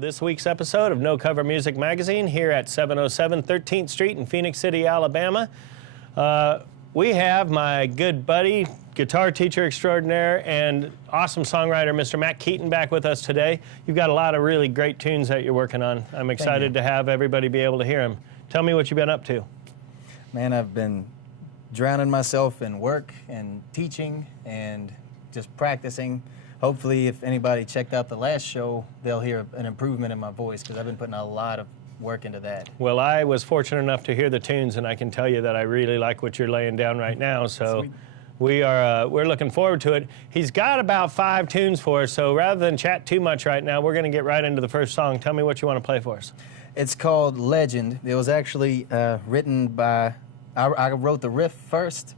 this week's episode of No Cover Music Magazine here at 707 13th Street in Phoenix City, Alabama. We have my good buddy, guitar teacher extraordinaire, and awesome songwriter, Mr. Mack Keaton, back with us today. You've got a lot of really great tunes that you're working on. I'm excited to have everybody be able to hear them. Tell me what you've been up to. Man, I've been drowning myself in work and teaching and just practicing. Hopefully, if anybody checked out the last show, they'll hear an improvement in my voice because I've been putting a lot of work into that. Well, I was fortunate enough to hear the tunes, and I can tell you that I really like what you're laying down right now. So we're looking forward to it. He's got about 5 tunes for us, so rather than chat too much right now, we're going to get right into the first song. Tell me what you want to play for us. It's called Legend. It was actually written by, I wrote the riff first,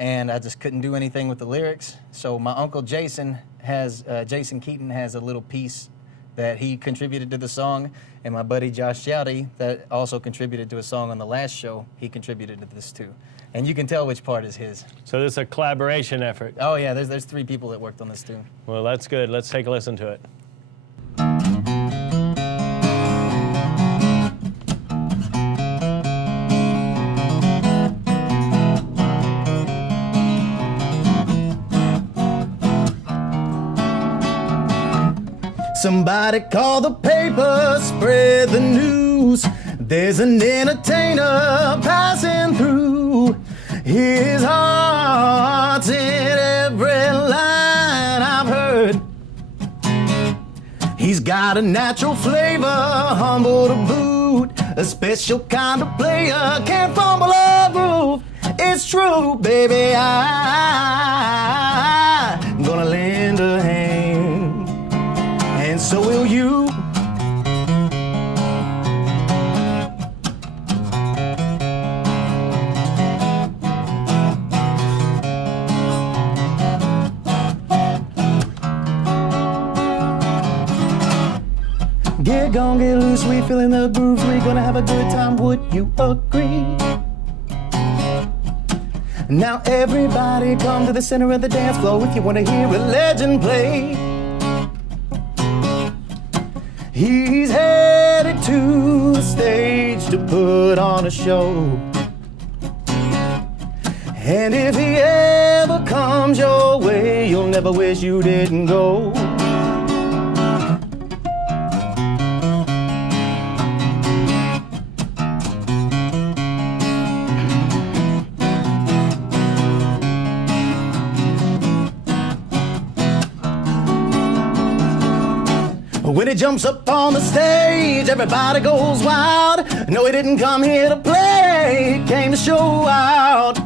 and I just couldn't do anything with the lyrics. So my uncle Jason Keaton has a little piece that he contributed to the song, and my buddy Josh Jowdy, that also contributed to a song on the last show, he contributed to this too. And you can tell which part is his. So this is a collaboration effort. Oh yeah, there's 3 people that worked on this too. Well, that's good. Let's take a listen to it. Somebody call the paper, spread the news. There's an entertainer passing through. His heart's in every line I've heard. He's got a natural flavor, humble to boot. A special kind of player, can't fumble a groove. It's true, baby, I'm gonna lend a hand, and so will you. Get gone, get loose, we feeling the grooves, we gonna have a good time, would you agree? Now everybody come to the center of the dance floor if you wanna hear a legend play. He's headed to the stage to put on a show, and if he ever comes your way, you'll never wish you didn't go. When he jumps up on the stage, everybody goes wild. No, he didn't come here to play, he came to show out.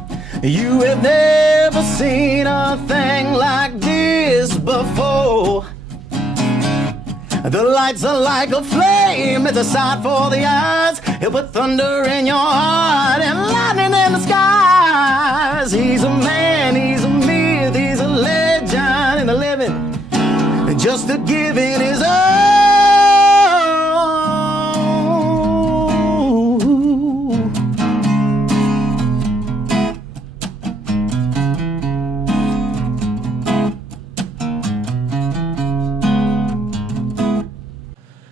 You have never seen a thing like this before. The lights are like a flame, it's a sight for the eyes. He'll put thunder in your heart and lightning in the skies. He's a man, he's a myth, he's a legend in the living. Just a giving his all.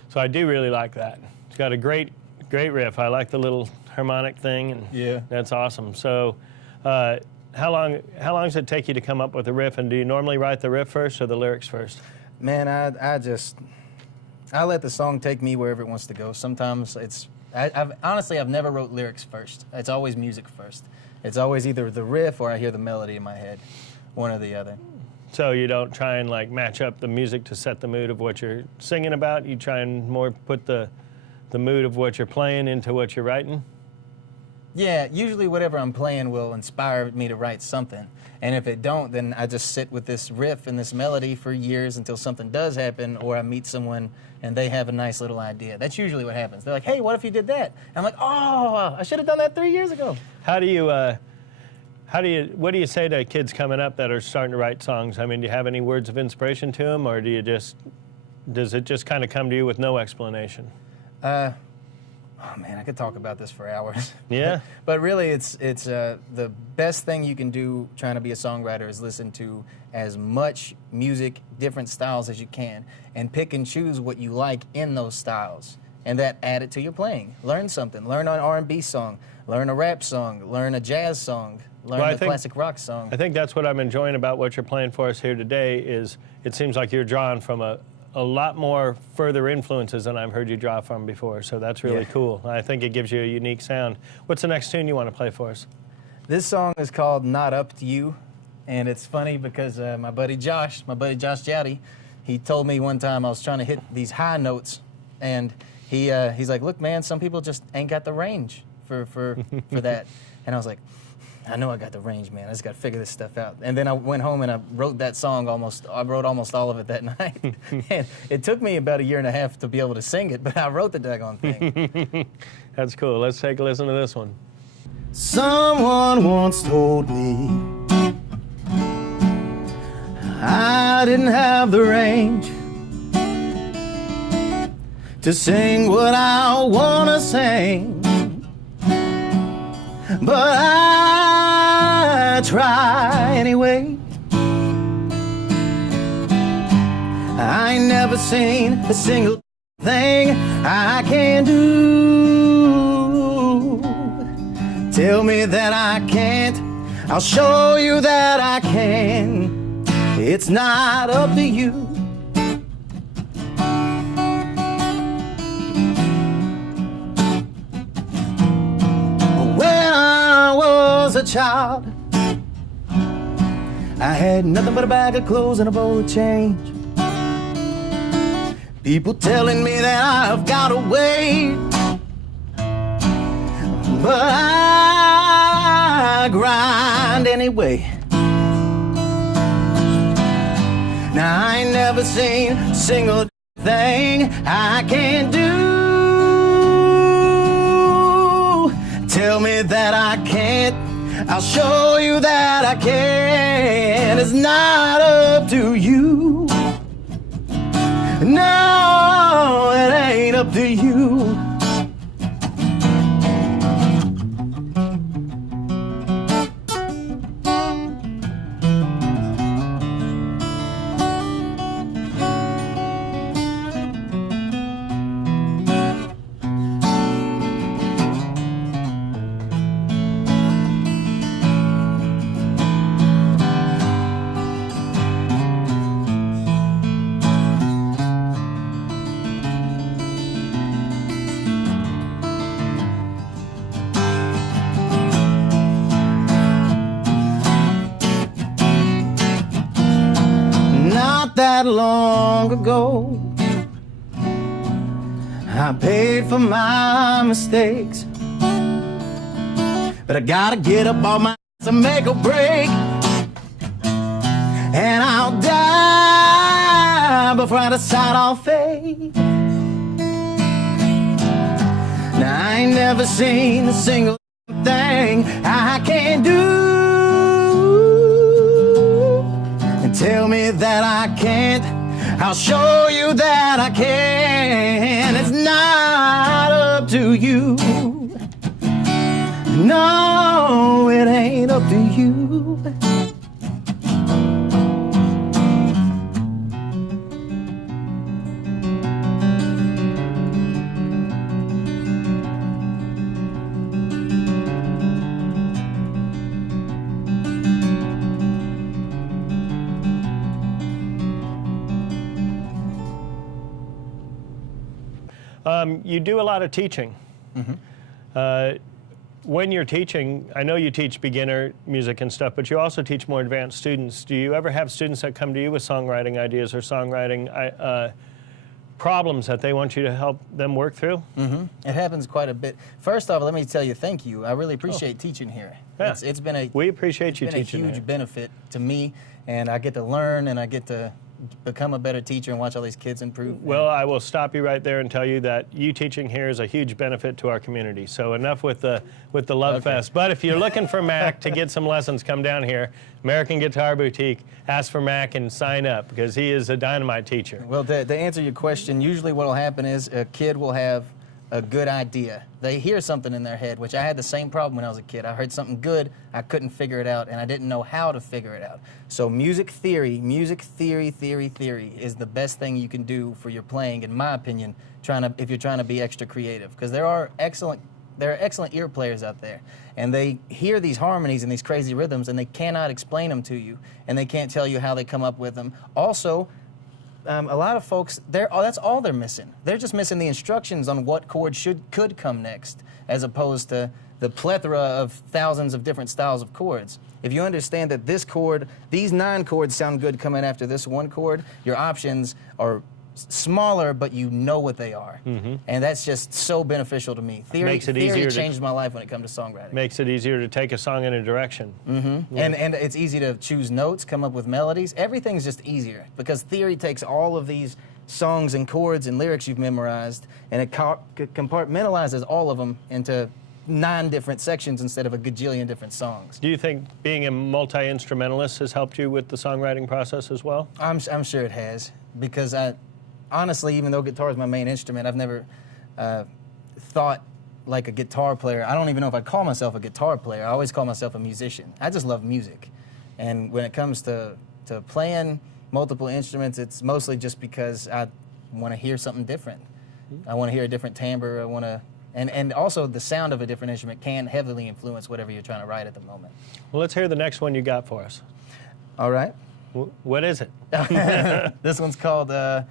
So I do really like that. It's got a great riff. I like the little harmonic thing, and yeah, that's awesome. So how long does it take you to come up with a riff, and do you normally write the riff first or the lyrics first? Man, I let the song take me wherever it wants to go. Sometimes honestly, I've never wrote lyrics first. It's always music first. It's always either the riff or I hear the melody in my head, one or the other. So you don't try and like match up the music to set the mood of what you're singing about? You try and more put the mood of what you're playing into what you're writing? Yeah, usually whatever I'm playing will inspire me to write something. And if it don't, then I just sit with this riff and this melody for years until something does happen, or I meet someone and they have a nice little idea. That's usually what happens. They're like, hey, what if you did that? I'm like, oh, I should have done that 3 years ago. What do you say to kids coming up that are starting to write songs? I mean, do you have any words of inspiration to them, or does it just kind of come to you with no explanation? Oh man, I could talk about this for hours. Yeah? But really, it's the best thing you can do trying to be a songwriter is listen to as much music, different styles as you can, and pick and choose what you like in those styles, and that add it to your playing. Learn something. Learn an R&B song. Learn a rap song. Learn a jazz song. Learn a classic rock song. I think that's what I'm enjoying about what you're playing for us here today is it seems like you're drawing from a lot more further influences than I've heard you draw from before, so that's really cool. I think it gives you a unique sound. What's the next tune you want to play for us? This song is called Not Up to You, and it's funny because my buddy Josh Jowdy, he told me one time I was trying to hit these high notes, and he's like, look man, some people just ain't got the range for that. And I was like, I know I got the range, man. I just got to figure this stuff out. And then I went home and I wrote that song I wrote almost all of it that night. And it took me about 1.5 years to be able to sing it, but I wrote the daggone thing. That's cool. Let's take a listen to this one. Someone once told me I didn't have the range to sing what I want to sing, but I try anyway. I ain't never seen a single thing I can do. Tell me that I can't, I'll show you that I can. It's not up to you. When I was a child, I had nothing but a bag of clothes and a bowl of change. People telling me that I've got to wait, but I grind anyway. Now I ain't never seen a single thing I can't do. Tell me that I can't, I'll show you that I can. It's not up to you. No, it ain't up to you. That long ago, I paid for my mistakes, but I gotta get up on my ass and make a break, and I'll die before I decide I'll fade. Now I ain't never seen a single thing I can't do. Tell me that I can't, I'll show you that I can. It's not up to you. No, it ain't up to you. You do a lot of teaching. When you're teaching, I know you teach beginner music and stuff, but you also teach more advanced students. Do you ever have students that come to you with songwriting ideas or songwriting problems that they want you to help them work through? It happens quite a bit. First off, let me tell you thank you. I really appreciate teaching here. Yeah. It's been a we appreciate you it's been teaching a huge here. benefit to me, and I get to learn and I get to become a better teacher and watch all these kids improve. Well, I will stop you right there and tell you that you teaching here is a huge benefit to our community. So enough with the Love Fest. But if you're looking for Mack to get some lessons, come down here, American Guitar Boutique, ask for Mack and sign up because he is a dynamite teacher. Well, to answer your question, usually what will happen is a kid will have a good idea. They hear something in their head, which I had the same problem when I was a kid. I heard something good, I couldn't figure it out, and I didn't know how to figure it out. So music theory is the best thing you can do for your playing, in my opinion, if you're trying to be extra creative. Because there are excellent ear players out there, and they hear these harmonies and these crazy rhythms, and they cannot explain them to you, and they can't tell you how they come up with them. Also, a lot of folks, that's all they're missing. They're just missing the instructions on what chord could come next, as opposed to the plethora of thousands of different styles of chords. If you understand that this chord, these 9 chords sound good coming after this 1 chord, your options are smaller, but you know what they are. And that's just so beneficial to me. Theory changed my life when it comes to songwriting. Makes it easier to take a song in a direction. Yeah. And it's easy to choose notes, come up with melodies. Everything's just easier because theory takes all of these songs and chords and lyrics you've memorized, and it compartmentalizes all of them into 9 different sections instead of a gajillion different songs. Do you think being a multi-instrumentalist has helped you with the songwriting process as well? I'm sure it has, because honestly, even though guitar is my main instrument, I've never thought like a guitar player. I don't even know if I'd call myself a guitar player. I always call myself a musician. I just love music. And when it comes to playing multiple instruments, it's mostly just because I want to hear something different. I want to hear a different timbre. And also the sound of a different instrument can heavily influence whatever you're trying to write at the moment. Well, let's hear the next one you got for us. All right. What is it? This one's called To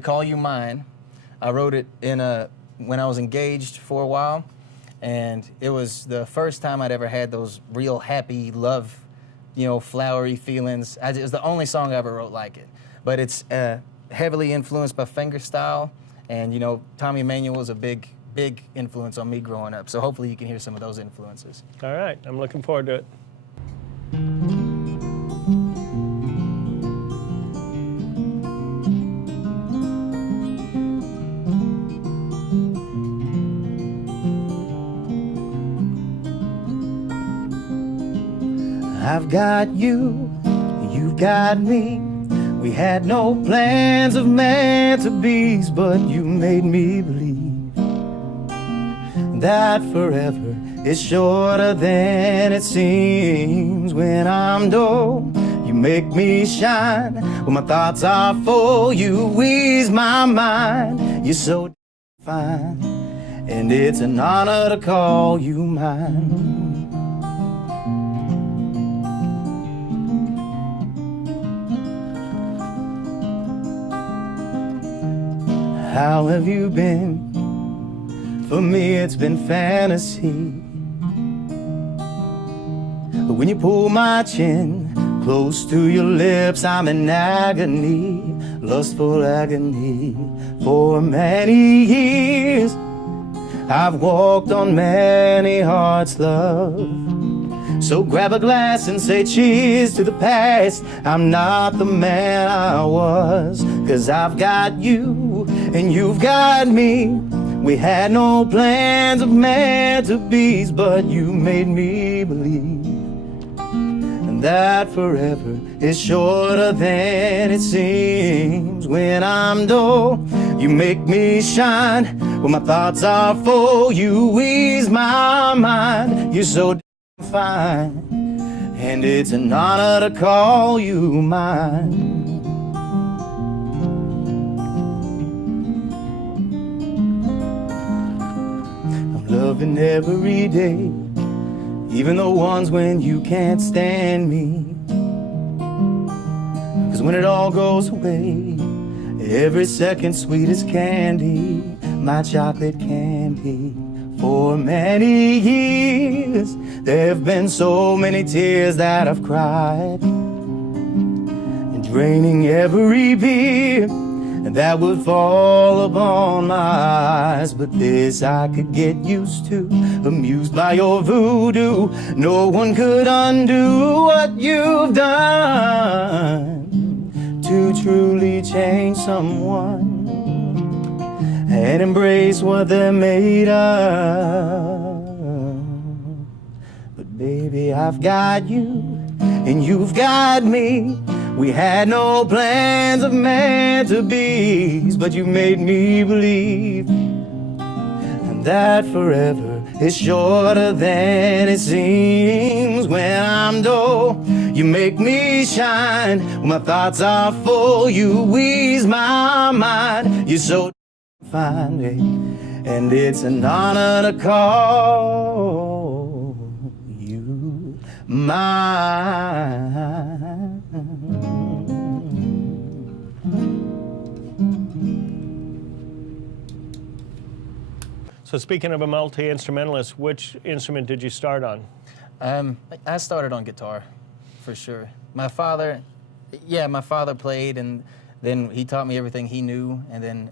Call You Mine. I wrote it when I was engaged for a while, and it was the first time I'd ever had those real happy love, flowery feelings. It was the only song I ever wrote like it. But it's heavily influenced by fingerstyle, and Tommy Emmanuel was a big influence on me growing up. So hopefully you can hear some of those influences. All right, I'm looking forward to it. I've got you, you've got me. We had no plans of meant to be's, but you made me believe that forever is shorter than it seems. When I'm dull, you make me shine. When my thoughts are full, you ease my mind. You're so fine, and it's an honor to call you mine. How have you been? For me it's been fantasy. But when you pull my chin close to your lips, I'm in agony, lustful agony. For many years I've walked on many hearts, love. So grab a glass and say cheers to the past. I'm not the man I was, 'cause I've got you and you've got me. We had no plans of meant to be's, but you made me believe that forever is shorter than it seems. When I'm dull, you make me shine. When my thoughts are full, you ease my mind. You're so fine, and it's an honor to call you mine. I'm loving every day, even the ones when you can't stand me. 'Cause when it all goes away, every second sweet as candy, my chocolate candy. For many years, there have been so many tears that I've cried, and draining every beer that would fall upon my eyes. But this I could get used to, amused by your voodoo. No one could undo what you've done to truly change someone and embrace what they're made of. But baby, I've got you and you've got me. We had no plans of meant to be's, but you made me believe that forever is shorter than it seems. When I'm dull, you make me shine. When my thoughts are full, you ease my mind. You're so fine, and it's an honor to call you mine. So speaking of a multi-instrumentalist, which instrument did you start on? I started on guitar, for sure. My father played, and then he taught me everything he knew, and then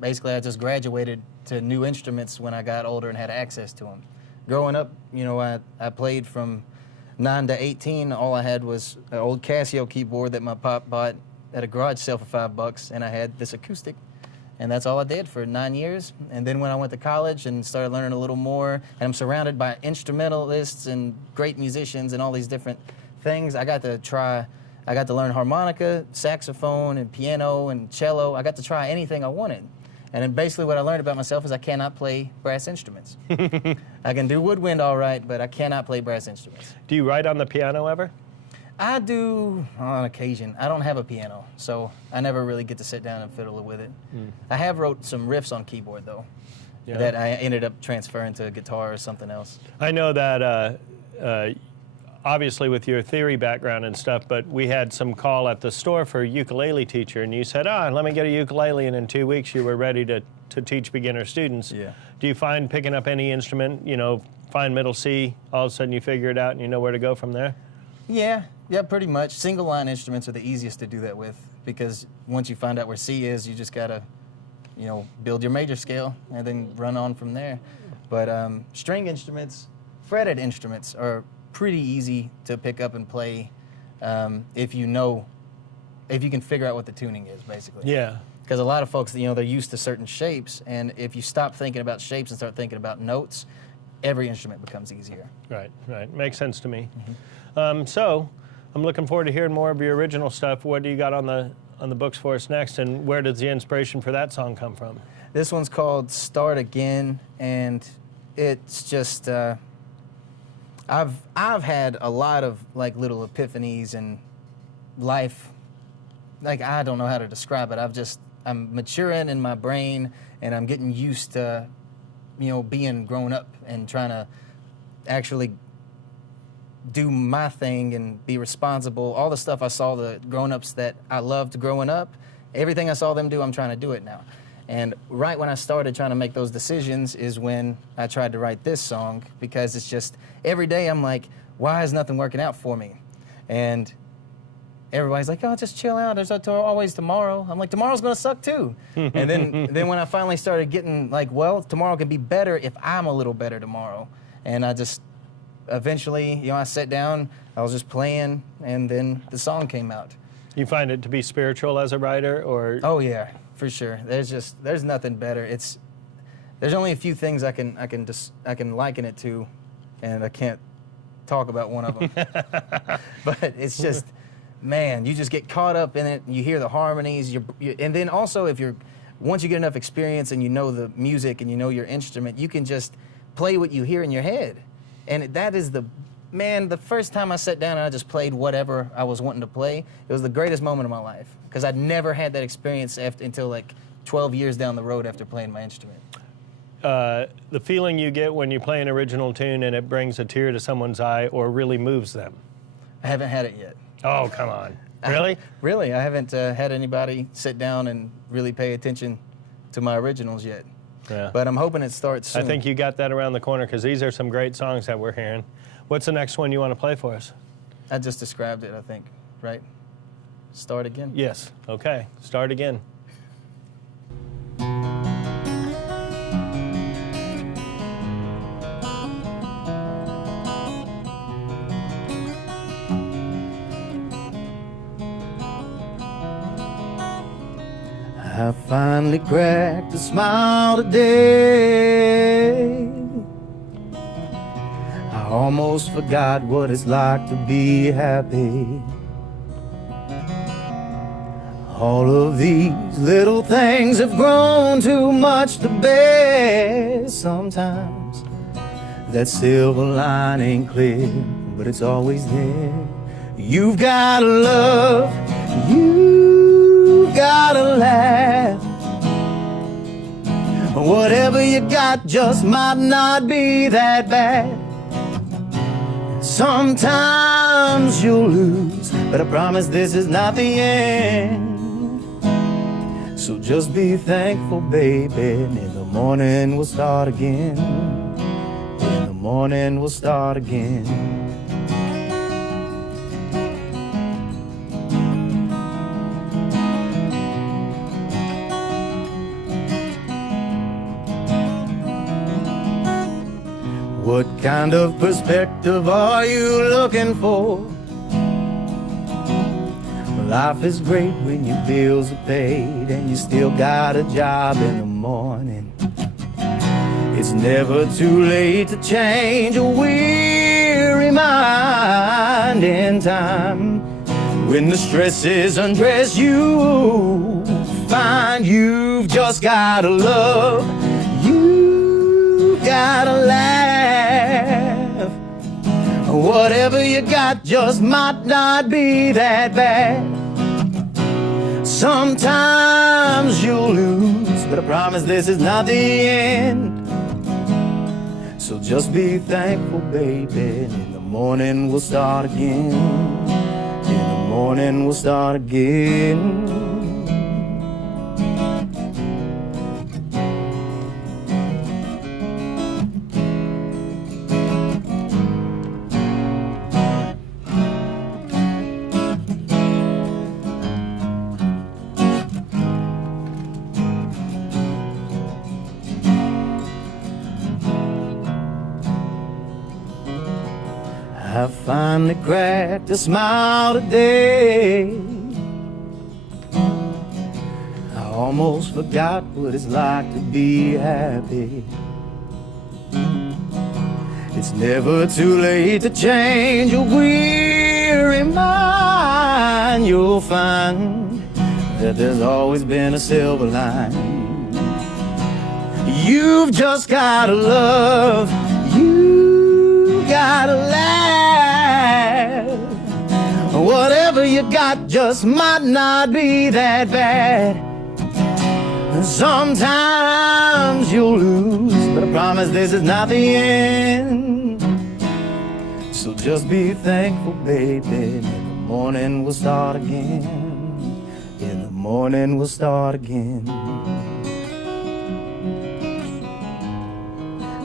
basically I just graduated to new instruments when I got older and had access to them. Growing up, you know, I played from 9 to 18. All I had was an old Casio keyboard that my pop bought at a garage sale for $5, and I had this acoustic. And that's all I did for 9 years. And then when I went to college and started learning a little more, and I'm surrounded by instrumentalists and great musicians and all these different things, I got to learn harmonica, saxophone, and piano, and cello. I got to try anything I wanted. And then basically what I learned about myself is I cannot play brass instruments. I can do woodwind all right, but I cannot play brass instruments. Do you write on the piano ever? I do on occasion. I don't have a piano, so I never really get to sit down and fiddle with it. I have wrote some riffs on keyboard, though, that I ended up transferring to a guitar or something else. I know that obviously with your theory background and stuff, but we had some call at the store for a ukulele teacher, and you said, let me get a ukulele, and in 2 weeks you were ready to teach beginner students. Yeah. Do you find picking up any instrument, you know, find middle C, all of a sudden you figure it out and you know where to go from there? Yeah, pretty much. Single line instruments are the easiest to do that with, because once you find out where C is, you just gotta, you know, build your major scale and then run on from there. But string instruments, fretted instruments are pretty easy to pick up and play if you can figure out what the tuning is, basically. Yeah. Because a lot of folks, you know, they're used to certain shapes, and if you stop thinking about shapes and start thinking about notes, every instrument becomes easier. Right. Makes sense to me. So I'm looking forward to hearing more of your original stuff. What do you got on the books for us next, and where does the inspiration for that song come from? This one's called Start Again, and it's just I've had a lot of like little epiphanies in life. Like, I don't know how to describe it. I'm maturing in my brain, and I'm getting used to, you know, being grown up and trying to actually do my thing and be responsible. All the stuff I saw the grown-ups that I loved growing up, everything I saw them do, I'm trying to do it now. And right when I started trying to make those decisions is when I tried to write this song, because it's just, every day I'm like, why is nothing working out for me? And everybody's like, oh, just chill out. There's always tomorrow. I'm like, tomorrow's going to suck too. And then when I finally started getting like, well, tomorrow can be better if I'm a little better tomorrow. And I just, eventually, you know, I sat down, I was just playing, and then the song came out. You find it to be spiritual as a writer, or? Oh yeah, for sure. There's nothing better. There's only a few things I can liken it to, and I can't talk about one of them. But it's just, man, you just get caught up in it. You hear the harmonies, and then also once you get enough experience and you know the music and you know your instrument, you can just play what you hear in your head. And that is the first time I sat down and I just played whatever I was wanting to play, it was the greatest moment of my life, because I'd never had that experience until like 12 years down the road after playing my instrument. The feeling you get when you play an original tune and it brings a tear to someone's eye or really moves them. I haven't had it yet. Oh, come on. Really? Really, I haven't had anybody sit down and really pay attention to my originals yet. Yeah. But I'm hoping it starts soon. I think you got that around the corner, because these are some great songs that we're hearing. What's the next one you want to play for us? I just described it, I think, right? Start Again? Yes. Okay. Start Again. I finally cracked a smile today. I almost forgot what it's like to be happy. All of these little things have grown too much to bear. Sometimes that silver line ain't clear, but it's always there. You've gotta love, you've gotta laugh. Whatever you got just might not be that bad. Sometimes you'll lose, but I promise this is not the end. So just be thankful, baby, and in the morning we'll start again. In the morning we'll start again. What kind of perspective are you looking for? Life is great when your bills are paid and you still got a job in the morning. It's never too late to change a weary mind in time. When the stresses undress you, find you've just gotta love, you've gotta laugh. Whatever you got just might not be that bad. Sometimes you'll lose, but I promise this is not the end. So just be thankful, baby, and in the morning we'll start again. In the morning we'll start again. I finally cracked a smile today. I almost forgot what it's like to be happy. It's never too late to change a weary mind. You'll find that there's always been a silver line. You've just gotta love, you gotta laugh. Whatever you got just might not be that bad. Sometimes you'll lose, but I promise this is not the end. So just be thankful, baby. In the morning we'll start again. In the morning we'll start again.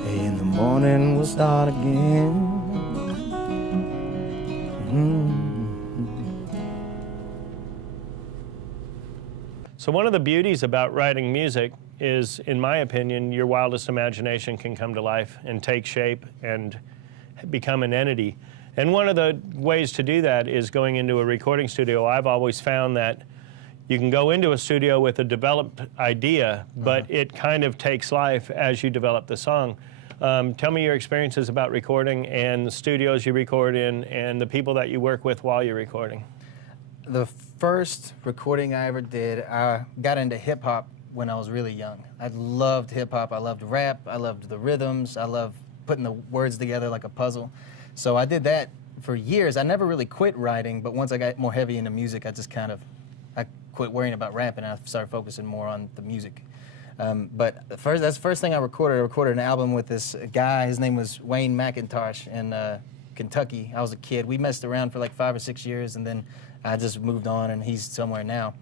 In the morning we'll start again. So one of the beauties about writing music is, in my opinion, your wildest imagination can come to life and take shape and become an entity. And one of the ways to do that is going into a recording studio. I've always found that you can go into a studio with a developed idea, but it kind of takes life as you develop the song. Tell me your experiences about recording and the studios you record in and the people that you work with while you're recording. The first recording I ever did, I got into hip hop when I was really young. I loved hip hop, I loved rap, I loved the rhythms, I loved putting the words together like a puzzle. So I did that for years. I never really quit writing, but once I got more heavy into music, I quit worrying about rapping and I started focusing more on the music. But that's the first thing I recorded. I recorded an album with this guy, his name was Wayne McIntosh in Kentucky. I was a kid. We messed around for like 5 or 6 years and then I just moved on and he's somewhere now.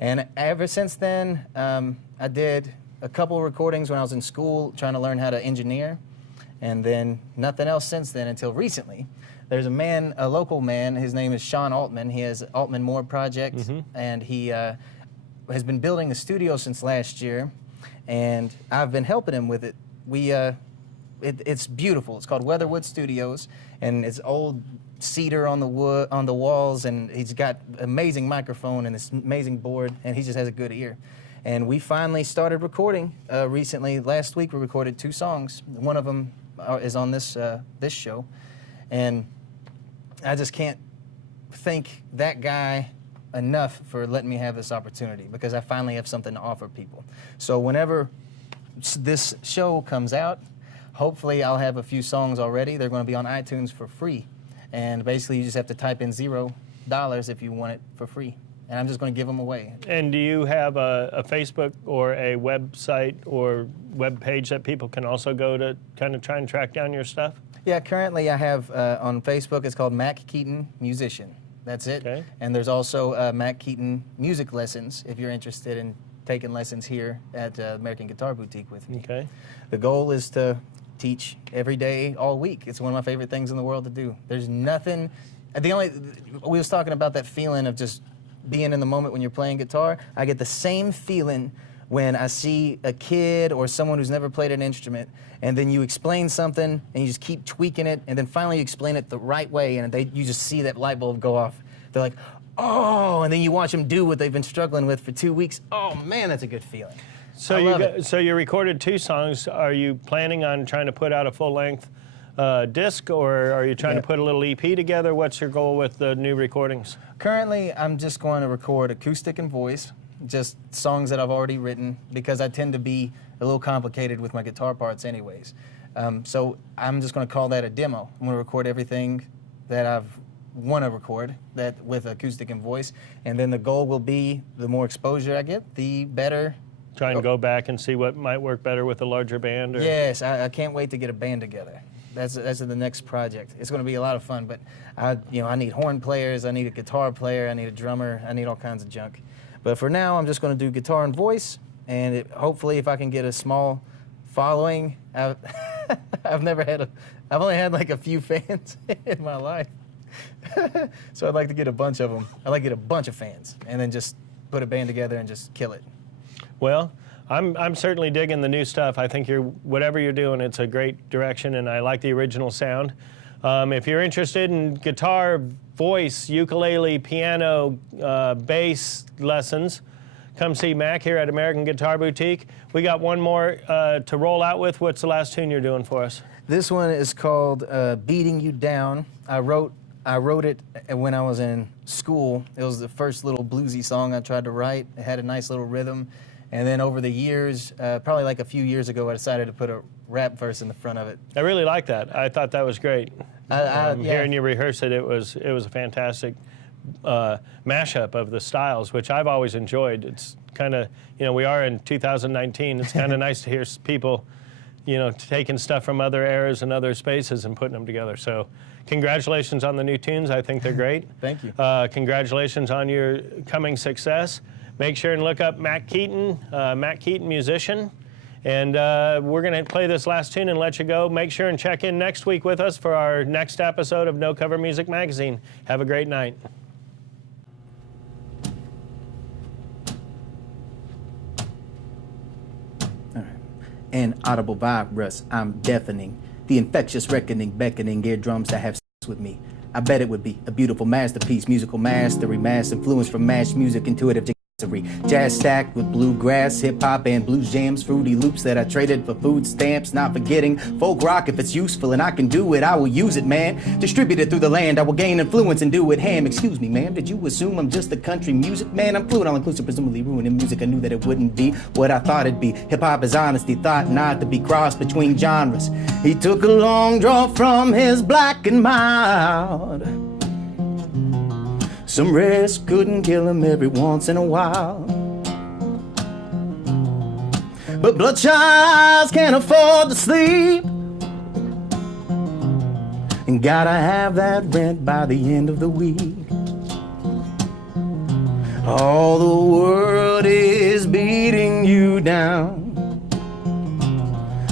And ever since then, I did a couple of recordings when I was in school trying to learn how to engineer, and then nothing else since then until recently. There's a local man, his name is Sean Altman. He has Altman Moore Project, and he has been building a studio since last year, and I've been helping him with it. It's beautiful. It's called Weatherwood Studios, and it's old cedar on the walls, and he's got amazing microphone and this amazing board, and he just has a good ear. And we finally started recording recently. Last week we recorded 2 songs. One of them is on this show, and I just can't thank that guy enough for letting me have this opportunity, because I finally have something to offer people. So whenever this show comes out, hopefully I'll have a few songs already. They're going to be on iTunes for free. And basically you just have to type in $0 if you want it for free. And I'm just going to give them away. And do you have a Facebook or a website or web page that people can also go to kind of try and track down your stuff? Yeah, currently I have on Facebook, it's called Mack Keaton Musician. That's it. Okay. And there's also Mack Keaton Music Lessons if you're interested in taking lessons here at American Guitar Boutique with me. Okay. The goal is to teach every day, all week. It's one of my favorite things in the world to do. There's nothing, we was talking about that feeling of just being in the moment when you're playing guitar. I get the same feeling when I see a kid or someone who's never played an instrument, and then you explain something and you just keep tweaking it, and then finally you explain it the right way, and you just see that light bulb go off. They're like, oh, and then you watch them do what they've been struggling with for 2 weeks. Oh man, that's a good feeling. So you recorded 2 songs. Are you planning on trying to put out a full-length disc, or are you trying to put a little EP together? What's your goal with the new recordings? Currently, I'm just going to record acoustic and voice, just songs that I've already written, because I tend to be a little complicated with my guitar parts anyways. So I'm just going to call that a demo. I'm going to record everything that I've want to record that with acoustic and voice, and then the goal will be the more exposure I get, the better. Try and go back and see what might work better with a larger band? Or? Yes, I can't wait to get a band together. That's the next project. It's going to be a lot of fun, but I need horn players, I need a guitar player, I need a drummer, I need all kinds of junk. But for now, I'm just going to do guitar and voice, and hopefully if I can get a small following. I've only had like a few fans in my life. So I'd like to get a bunch of them. I'd like to get a bunch of fans and then just put a band together and just kill it. Well, I'm certainly digging the new stuff. I think whatever you're doing, it's a great direction, and I like the original sound. If you're interested in guitar, voice, ukulele, piano, bass lessons, come see Mack here at American Guitar Boutique. We got one more to roll out with. What's the last tune you're doing for us? This one is called Beating You Down. I wrote it when I was in school. It was the first little bluesy song I tried to write. It had a nice little rhythm. And then over the years, probably like a few years ago, I decided to put a rap verse in the front of it. I really like that. I thought that was great. Hearing you rehearse it, it was a fantastic mashup of the styles, which I've always enjoyed. It's kind of, we are in 2019. It's kind of nice to hear people, taking stuff from other eras and other spaces and putting them together. So congratulations on the new tunes. I think they're great. Thank you. Congratulations on your coming success. Make sure and look up Mack Keaton, Mack Keaton Musician. And we're going to play this last tune and let you go. Make sure and check in next week with us for our next episode of No Cover Music Magazine. Have a great night. Inaudible virus, I'm deafening. The infectious reckoning, beckoning eardrums to have sex with me. I bet it would be a beautiful masterpiece, musical mastery, mass influence from mass music, intuitive jazz stacked with bluegrass, hip-hop, and blues jams, fruity loops that I traded for food stamps, not forgetting folk rock. If it's useful and I can do it, I will use it, man. Distribute it through the land, I will gain influence and do it ham. Excuse me, ma'am, did you assume I'm just a country music man? I'm fluid, all-inclusive, presumably ruining music. I knew that it wouldn't be what I thought it'd be. Hip-hop is honesty, thought not to be crossed between genres. He took a long draw from his black and mild. Some rest couldn't kill him every once in a while. But bloodshot eyes can't afford to sleep, and gotta have that rent by the end of the week. All the world is beating you down.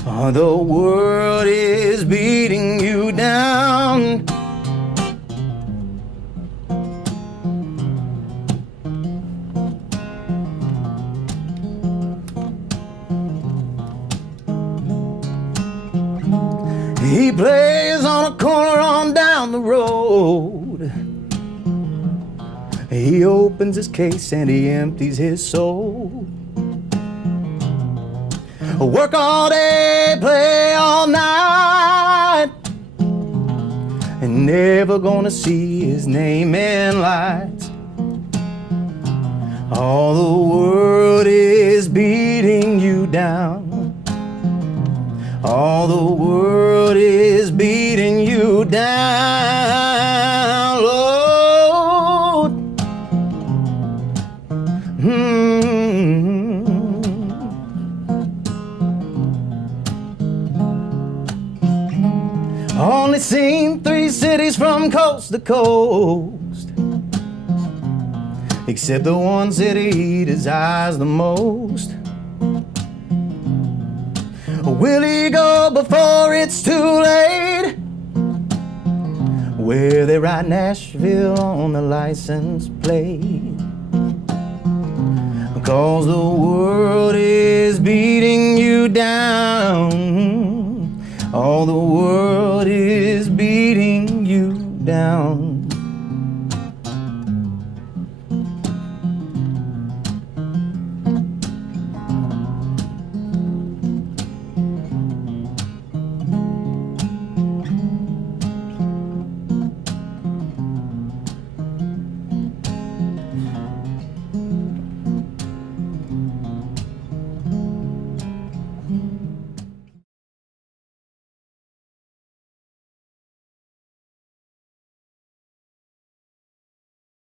All the world is beating you down. He plays on a corner on down the road. He opens his case and he empties his soul. Work all day, play all night, and never gonna see his name in lights. All the world is beating you down. All the world is beating you down, Lord. Only seen 3 cities from coast to coast, except the one city he desires the most. Will he go before it's too late? Where they write Nashville on the license plate? 'Cause the world is beating you down. All the world is beating you down.